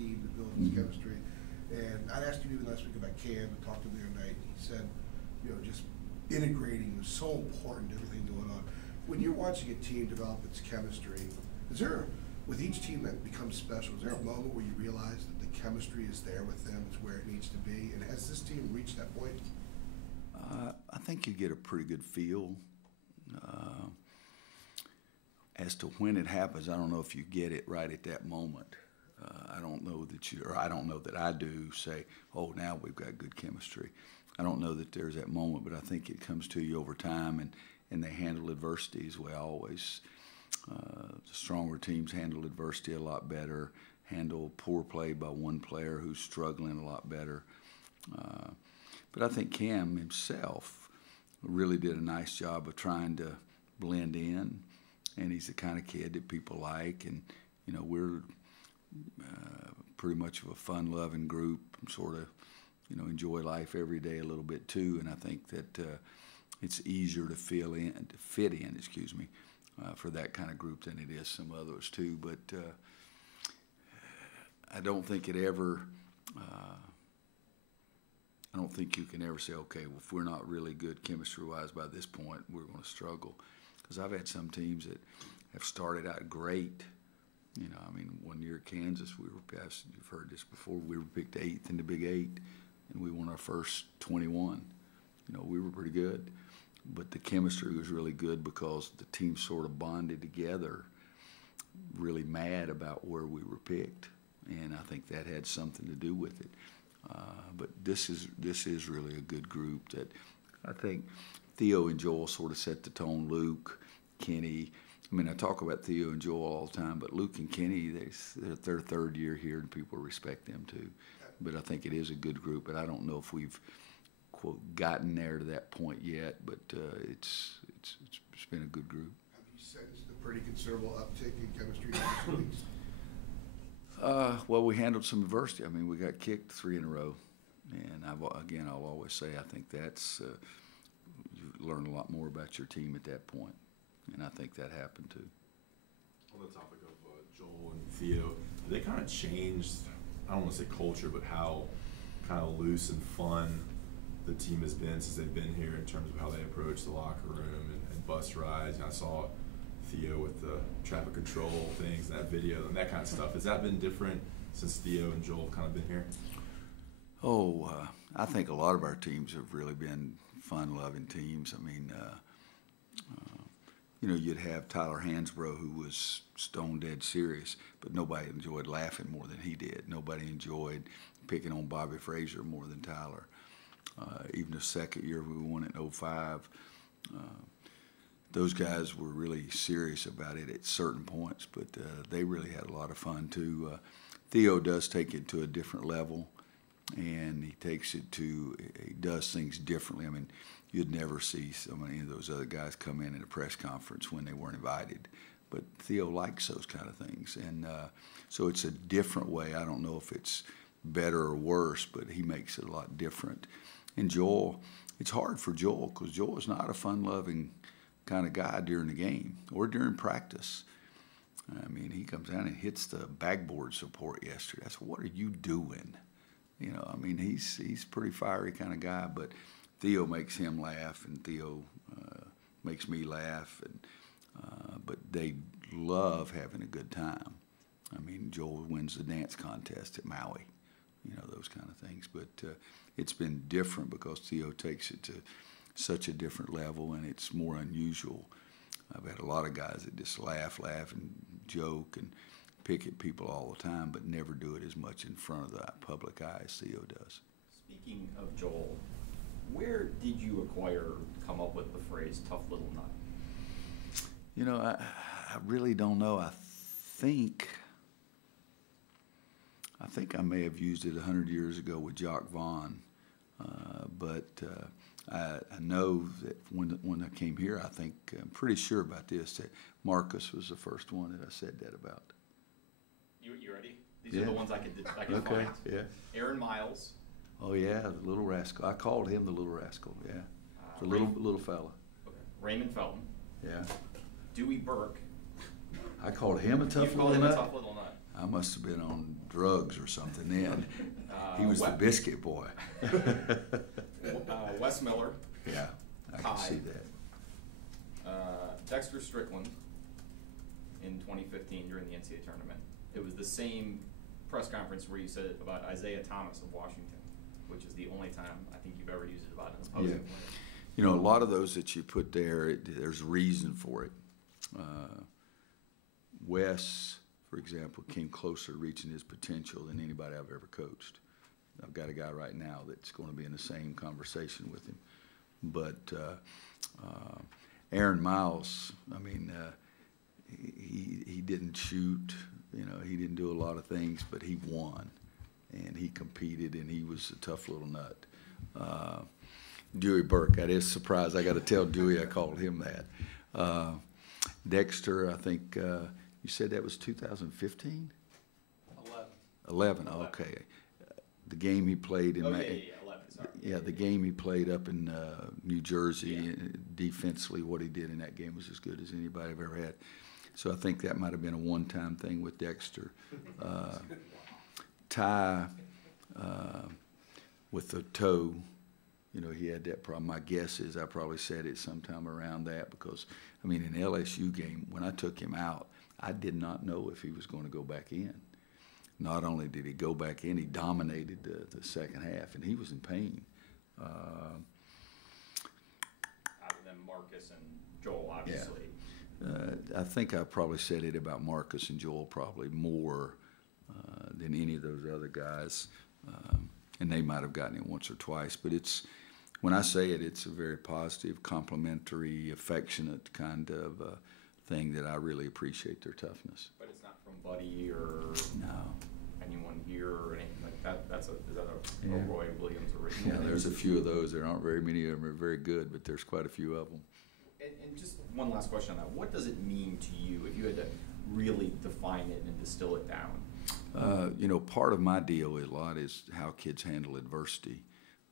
team to build this chemistry. And I asked you even last week about Cam and talked to him the other night. He said, you know, just integrating was so important to everything going on. When you're watching a team develop its chemistry, is there, with each team that becomes special, is there a moment where you realize that the chemistry is there with them, it's where it needs to be? And has this team reached that point? I think you get a pretty good feel. As to when it happens, I don't know if you get it right at that moment. I don't know that you, or I don't know that I do say, oh, now we've got good chemistry. I don't know that there's that moment, but I think it comes to you over time, and they handle adversity as well. Always, the stronger teams handle adversity a lot better, handle poor play by one player who's struggling a lot better. But I think Cam himself really did a nice job of trying to blend in, and he's the kind of kid that people like, and you know, we're pretty much of a fun-loving group, and sort of, you know, enjoy life every day a little bit too. And I think that it's easier to fit in, excuse me, for that kind of group than it is some others too. But I don't think it ever. I don't think you can ever say, okay, well, if we're not really good chemistry-wise by this point, we're going to struggle. Because I've had some teams that have started out great. You know, I mean, one year at Kansas, we were past, you've heard this before, we were picked 8th in the Big 8, and we won our first 21. You know, we were pretty good. But the chemistry was really good because the team sort of bonded together, really mad about where we were picked. And I think that had something to do with it. But this is really a good group that I think Theo and Joel sort of set the tone. Luke, Kenny. I mean, I talk about Theo and Joel all the time, but Luke and Kenny, they're their third year here, and people respect them too. But I think it is a good group, and I don't know if we've, quote, gotten there to that point yet, but it's been a good group. Have you sensed a pretty considerable uptick in chemistry in these weeks? Well, we handled some adversity. I mean, we got kicked 3 in a row, and I'll always say I think that's you learn a lot more about your team at that point, and I think that happened too. On the topic of Joel and Theo, have they kind of changed, I don't want to say culture, but how kind of loose and fun the team has been since they've been here in terms of how they approach the locker room and bus rides? And I saw Theo with the traffic control things, that video, and that kind of stuff. Has that been different since Theo and Joel have kind of been here? Oh, I think a lot of our teams have really been fun-loving teams. I mean, you know, you'd have Tyler Hansbrough, who was stone dead serious, but nobody enjoyed laughing more than he did. Nobody enjoyed picking on Bobby Frazier more than Tyler. Even the second year we won in 05, those guys were really serious about it at certain points, but they really had a lot of fun too. Theo does take it to a different level, and he does things differently. I mean, you'd never see so many of those other guys come in a press conference when they weren't invited, but Theo likes those kind of things, and so it's a different way. I don't know if it's better or worse, but he makes it a lot different. And Joel, it's hard for Joel because Joel is not a fun-loving kind of guy during the game or during practice. I mean, he comes down and hits the backboard support yesterday. I said, what are you doing? You know, I mean, he's pretty fiery kind of guy, but Theo makes him laugh, and Theo makes me laugh, and but they love having a good time. I mean, Joel wins the dance contest at Maui, you know, those kind of things. But it's been different because Theo takes it to such a different level, and it's more unusual. I've had a lot of guys that just laugh and joke and pick at people all the time, but never do it as much in front of the public eye as Theo does. Speaking of Joel, where did you come up with the phrase "tough little nut"? You know, I really don't know. I think I may have used it 100 years ago with Jock Vaughn, but I know that when I came here, I'm pretty sure about this, that Marcus was the first one that I said that about. You ready? These are the ones I could okay, find. Yeah. Aaron Miles. Oh yeah, the little rascal. I called him the little rascal. Yeah, the little fella. Okay. Raymond Felton. Yeah. Dewey Burke. I called him a tough You little called him nut. a tough little nut. I must have been on drugs or something then. He was the biscuit boy. Wes Miller. Yeah, I can see that. Dexter Strickland in 2015 during the NCAA tournament. It was the same press conference where you said it about Isaiah Thomas of Washington, which is the only time I think you've ever used it about an opposing player. You know, a lot of those that you put there, there's reason for it. Wes, for example, came closer to reaching his potential than anybody I've ever coached. I've got a guy right now that's going to be in the same conversation with him. But Aaron Miles, I mean, he didn't shoot, you know, he didn't do a lot of things, but he won, and he competed, and he was a tough little nut. Dewey Burke, that is a surprise. I got to tell Dewey I called him that. Dexter, I think you said that was 2015? 11, okay. The game he played in 11, sorry. Yeah, the game he played up in New Jersey, defensively, what he did in that game was as good as anybody I've ever had. So I think that might have been a one-time thing with Dexter. Ty, with the toe, you know, he had that problem. My guess is I probably said it sometime around that because, I mean, in the LSU game, when I took him out, I did not know if he was going to go back in. Not only did he go back in, he dominated the second half, and he was in pain. Other than Marcus and Joel, obviously. I think I probably said it about Marcus and Joel probably more than any of those other guys, and they might have gotten it once or twice. But it's, when I say it, it's a very positive, complimentary, affectionate kind of thing that I really appreciate their toughness. But it's not from Buddy or No. anyone here or anything like that. Is that a Roy Williams original? Yeah, there's a few of those. There aren't very many of them are very good, but there's quite a few of them. And just one last question on that. What does it mean to you if you had to really define it and distill it down? You know, part of my deal a lot is how kids handle adversity,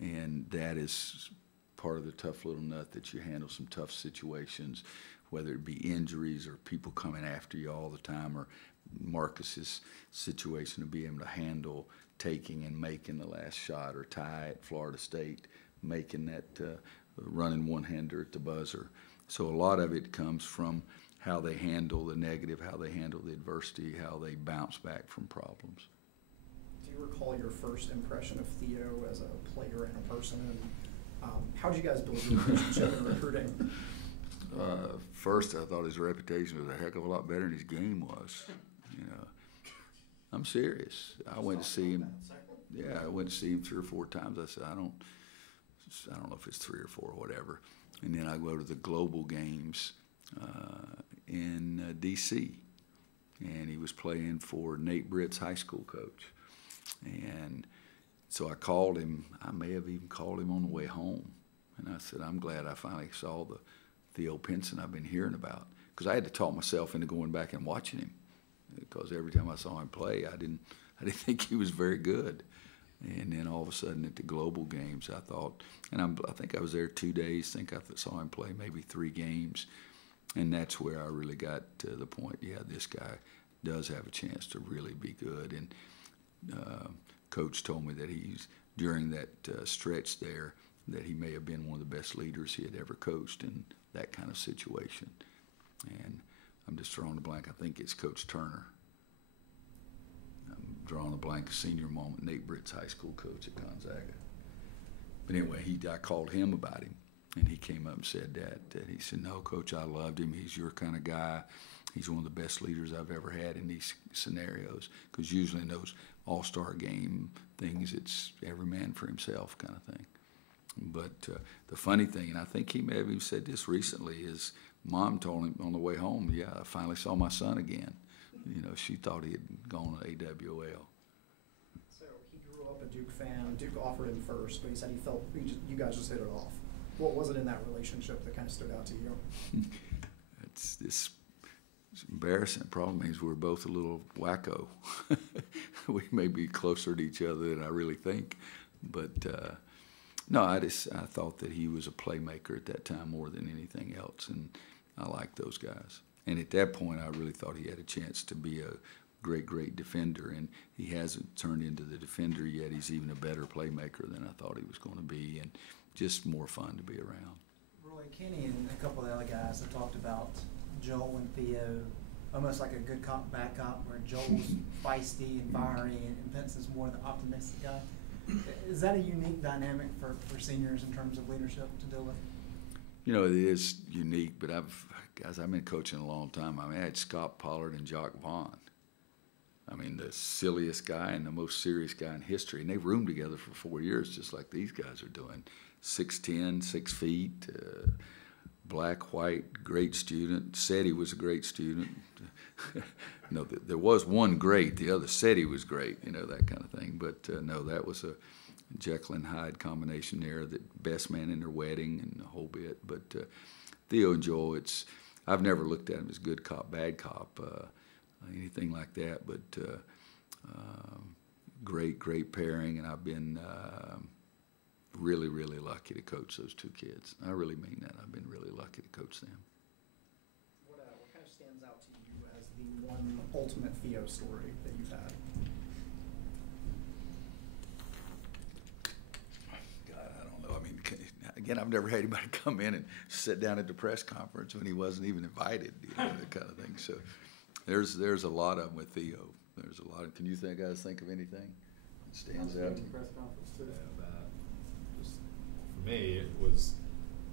and that is part of the tough little nut that you handle some tough situations, whether it be injuries or people coming after you all the time, or Marcus's situation to be able to handle taking and making the last shot, or Ty at Florida State making that running one-hander at the buzzer. So a lot of it comes from how they handle the negative, how they handle the adversity, how they bounce back from problems. Do you recall your first impression of Theo as a player and a person, and how did you guys build your relationship in recruiting? First, I thought his reputation was a heck of a lot better than his game was. You know, I'm serious. I went to see him. Yeah, I went to see him 3 or 4 times. I said, I don't know if it's 3 or 4 or whatever. And then I go to the global games in D.C. and he was playing for Nate Britt's high school coach. And so I called him. I may have even called him on the way home. And I said, I'm glad I finally saw the Theo Pinson I've been hearing about, because I had to talk myself into going back and watching him, because every time I saw him play, I didn't think he was very good. And then all of a sudden at the global games, I thought, and I think I was there 2 days. I think I saw him play maybe 3 games, and that's where I really got to the point. Yeah, this guy does have a chance to really be good. And Coach told me that he's during that stretch there that he may have been one of the best leaders he had ever coached in that kind of situation. And I'm just drawing a blank. I think it's Coach Turner. I'm drawing a blank, a senior moment, Nate Britt's high school coach at Gonzaga. But anyway, I called him about him, and he came up and said that he said, no, Coach, I loved him. He's your kind of guy. He's one of the best leaders I've ever had in these scenarios, because usually in those all-star game things, it's every man for himself kind of thing. But the funny thing, and I think he may have even said this recently, is Mom told him on the way home, yeah, I finally saw my son again. You know, she thought he had gone to AWL. So he grew up a Duke fan. Duke offered him first, but he said he felt you guys just hit it off. What was it in that relationship that kind of stood out to you? It's embarrassing. The problem is we're both a little wacko. We may be closer to each other than I really think. But no, I thought that he was a playmaker at that time more than anything else, and I liked those guys. And at that point, I really thought he had a chance to be great defender, and he hasn't turned into the defender yet. He's even a better playmaker than I thought he was going to be, and just more fun to be around. Roy, Kenny and a couple of the other guys have talked about Joel and Theo, almost like a good cop, bad cop, where Joel's feisty and fiery and Pinson's more the optimistic guy. Is that a unique dynamic for seniors in terms of leadership to deal with? You know, it is unique, but I've been coaching a long time. I mean, I had Scott Pollard and Jock Vaughn. I mean, the silliest guy and the most serious guy in history. And they've roomed together for 4 years, just like these guys are doing. 6'10", 6 feet, black, white, great student. Said he was a great student. No, there was one great. The other said he was great, you know, that kind of thing. But, no, that was a Jekyll and Hyde combination there, the best man in their wedding and the whole bit. But Theo and Joel, I've never looked at them as good cop, bad cop, anything like that. But great pairing, and I've been really lucky to coach those two kids. I really mean that. I've been really lucky to coach them. What kind of stands out to you as the one ultimate Theo story that you've had? God, I don't know. I mean, again, I've never had anybody come in and sit down at the press conference when he wasn't even invited, you know, that kind of thing. So there's a lot of them with Theo. There's a lot of. Can you guys think of anything that stands out? Press conference too. Yeah, just for me, it was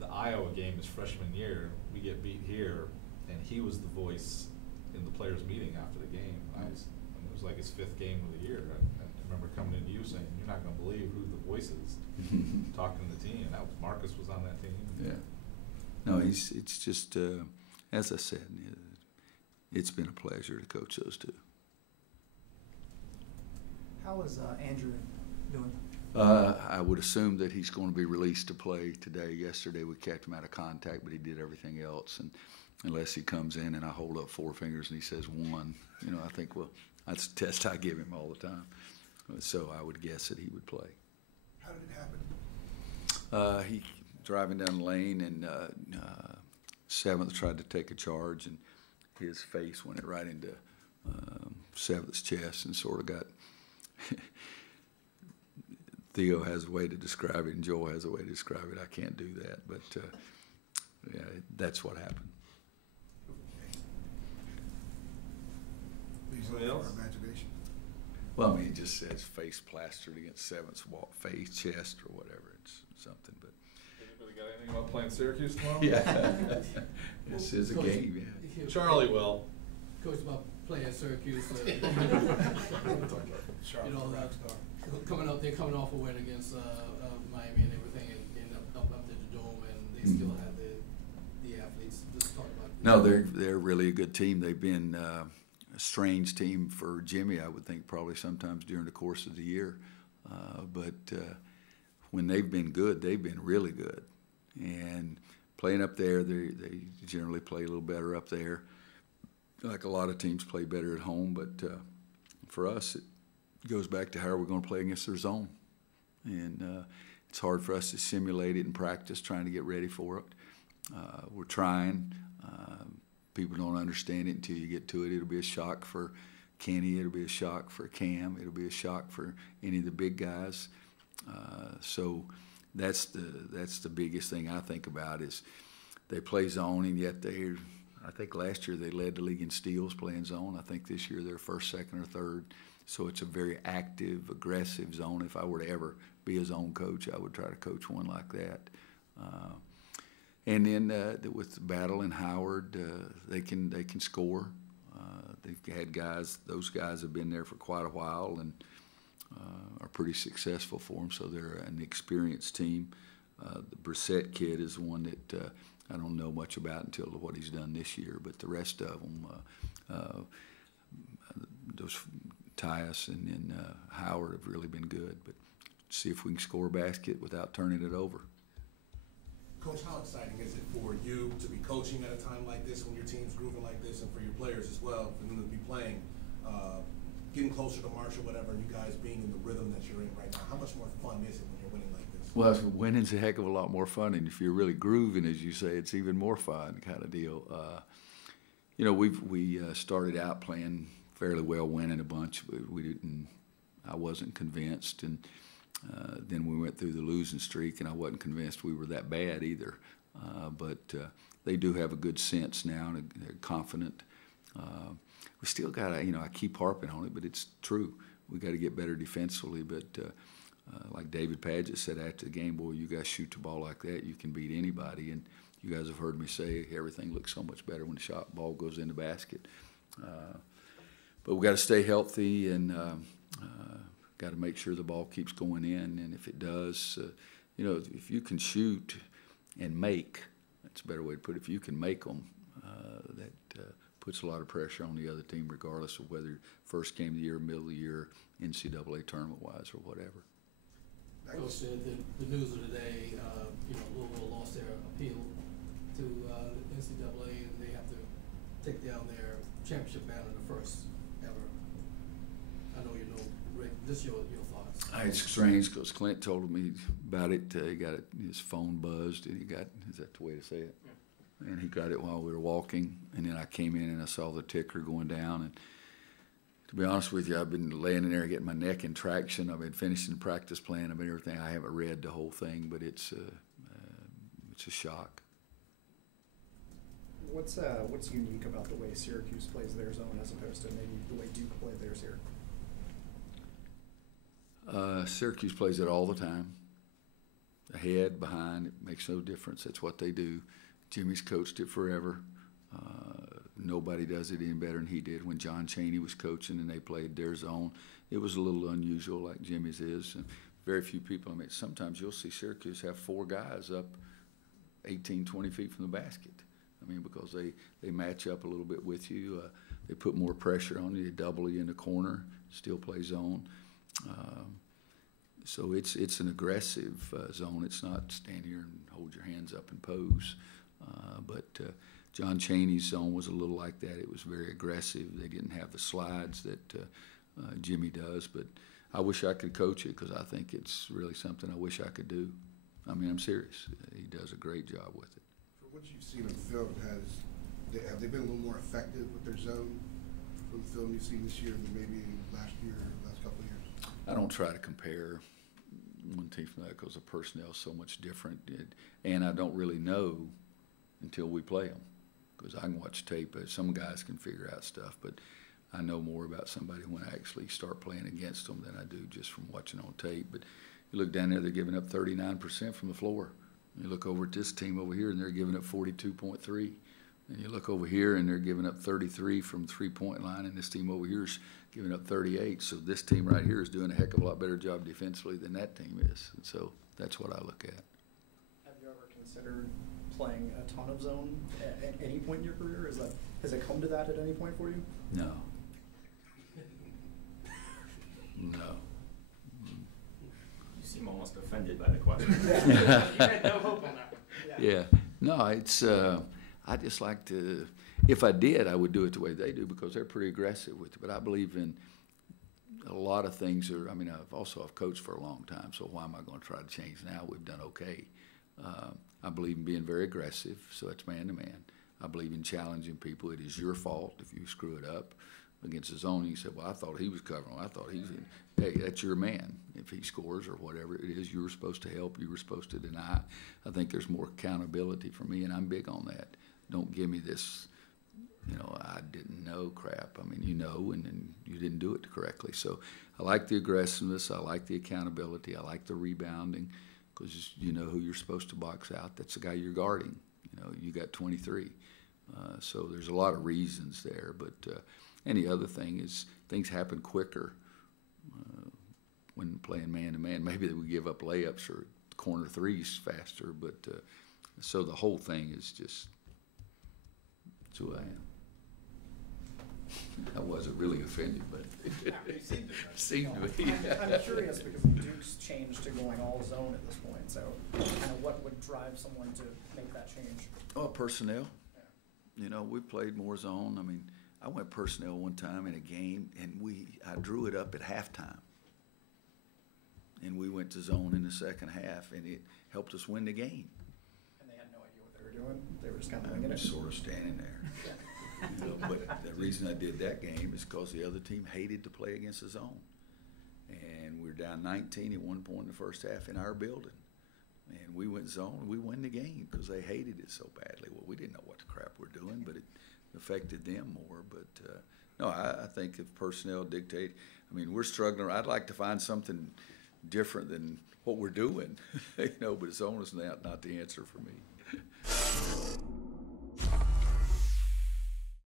the Iowa game his freshman year. We get beat here, and he was the voice in the players' meeting after the game. It was like his 5th game of the year. I remember coming into you saying, "You're not going to believe who the voice is talking to the team." And that was Marcus was on that team. Yeah. No, it's just as I said, it's been a pleasure to coach those two. How is Andrew doing? I would assume that he's going to be released to play today. Yesterday we kept him out of contact, but he did everything else. And unless he comes in and I hold up 4 fingers and he says 1, you know, I think, well, that's the test I give him all the time. So I would guess that he would play. How did it happen? He driving down the lane, and 7th tried to take a charge, and his face went right into 7th's chest and sort of got. Theo has a way to describe it, and Joel has a way to describe it. I can't do that, but yeah, that's what happened. Somebody else? Imagination. Well, I mean, it just says face plastered against 7th's face, chest, or whatever. It's something, but. Anybody got anything about playing Syracuse tomorrow? Yeah. This is a game, yeah. Charlie will. Coach about playing Syracuse. Coming off a win against Miami and everything, and up at the Dome, and they still have the athletes. Just talk about. No, they're really a good team. They've been a strange team for Jimmy, I would think, probably sometimes during the course of the year. But when they've been good, they've been really good. And playing up there, they generally play a little better up there. Like a lot of teams play better at home, but for us, it goes back to how are we going to play against their zone. And it's hard for us to simulate it in practice, trying to get ready for it. We're trying. People don't understand it until you get to it. It'll be a shock for Kenny. It'll be a shock for Cam. It'll be a shock for any of the big guys. So that's the biggest thing I think about is they play zone, and yet I think last year they led the league in steals playing zone. I think this year they're first, second, or third. So it's a very active, aggressive zone. If I were to ever be a zone coach, I would try to coach one like that. And then with Battle and Howard, they can score. They've had guys; those guys have been there for quite a while and are pretty successful for them. So they're an experienced team. The Brissett kid is one that I don't know much about until what he's done this year. But the rest of them, those Tyus and then Howard have really been good. But see if we can score a basket without turning it over. Coach, how exciting is it for you to be coaching at a time like this when your team's grooving like this, and for your players as well, for them to be playing, getting closer to March or whatever, and you guys being in the rhythm that you're in right now? How much more fun is it when you're winning like this? Well, winning's a heck of a lot more fun, and if you're really grooving, as you say, it's even more fun kind of deal. You know, we started out playing fairly well winning a bunch, but I wasn't convinced. And then we went through the losing streak, and I wasn't convinced we were that bad either. But they do have a good sense now, and they're confident. We still got to, I keep harping on it, but it's true. We got to get better defensively. But like David Paige said after the game, boy, you guys shoot the ball like that, you can beat anybody. And you guys have heard me say everything looks so much better when the ball goes in the basket. But we got to stay healthy and got to make sure the ball keeps going in. And if it does, if you can shoot and make, that's a better way to put it. If you can make them, that puts a lot of pressure on the other team, regardless of whether first game of the year, middle of the year, NCAA tournament-wise, or whatever. Coach, the news of the day, Louisville lost their appeal to the NCAA, and they have to take down their championship banner, the first ever. I know you know, Rick. Just your thoughts. It's strange because Clint told me about it. He got his phone buzzed, and is that the way to say it? Yeah. And he got it while we were walking, and then I came in and I saw the ticker going down. And to be honest with you, I've been laying in there getting my neck in traction. I've been finishing the practice plan. I've been everything. I haven't read the whole thing, but it's a shock. What's unique about the way Syracuse plays their zone as opposed to maybe the way Duke played theirs here? Syracuse plays it all the time. Ahead, behind, it makes no difference. That's what they do. Jimmy's coached it forever. Nobody does it any better than he did. When John Chaney was coaching and they played their zone, it was a little unusual like Jimmy's is. And very few people, sometimes you'll see Syracuse have 4 guys up 18, 20 feet from the basket. Because they match up a little bit with you. They put more pressure on you. They double you in the corner, still play zone. So it's an aggressive zone. It's not stand here and hold your hands up and pose. But John Chaney's zone was a little like that. It was very aggressive. They didn't have the slides that Jimmy does. But I wish I could coach it because I think it's really something I wish I could do. I'm serious. He does a great job with it. For what you've seen in film, have they been a little more effective with their zone from the film you've seen this year than maybe last year or last couple of years? I don't try to compare one team from that because the personnel is so much different. And I don't really know until we play them because I can watch tape. Some guys can figure out stuff, but I know more about somebody when I actually start playing against them than I do just from watching on tape. But you look down there, they're giving up 39% from the floor. You look over at this team over here, and they're giving up 42.3. And you look over here, and they're giving up 33 from three-point line, and this team over here is giving up 38. So this team right here is doing a heck of a lot better job defensively than that team is. And so that's what I look at. Have you ever considered playing a ton of zone at any point in your career? Has it come to that at any point for you? No. No. You seem almost offended by the question. You had no hope on that one. Yeah. No, it's I just like to, if I did, I would do it the way they do because they're pretty aggressive with it. But I believe in a lot of things. I've coached for a long time, so why am I going to try to change now? We've done okay. I believe in being very aggressive, so it's man-to-man. I believe in challenging people. It is your fault if you screw it up against the zone. You say, well, I thought he was covering. I thought he's in. Hey, that's your man. If he scores or whatever it is, you were supposed to help. You were supposed to deny. I think there's more accountability for me, and I'm big on that. Don't give me this, I didn't know crap. You know, and you didn't do it correctly. So I like the aggressiveness. I like the accountability. I like the rebounding because you know who you're supposed to box out. That's the guy you're guarding. You got 23. So there's a lot of reasons there. But and the other thing is things happen quicker when playing man-to-man. Maybe they would give up layups or corner threes faster. But so the whole thing is just that's who I am. I wasn't really offended, but it seemed to be. I'm curious because Duke's changed to going all zone at this point. So kind of what would drive someone to make that change? Oh, personnel. Yeah. We played more zone. I went personnel one time in a game, and I drew it up at halftime. And we went to zone in the second half, and it helped us win the game. And they had no idea what they were doing? They were just kind of winging it? Sort of standing there. You know, but the reason I did that game is because the other team hated to play against the zone. And we were down 19 at one point in the first half in our building. And we went zone, and we won the game because they hated it so badly. Well, we didn't know what the crap we're doing, but it affected them more. But, no, I think if personnel dictate, I mean, we're struggling. I'd like to find something different than what we're doing, you know, but it's almost not the answer for me.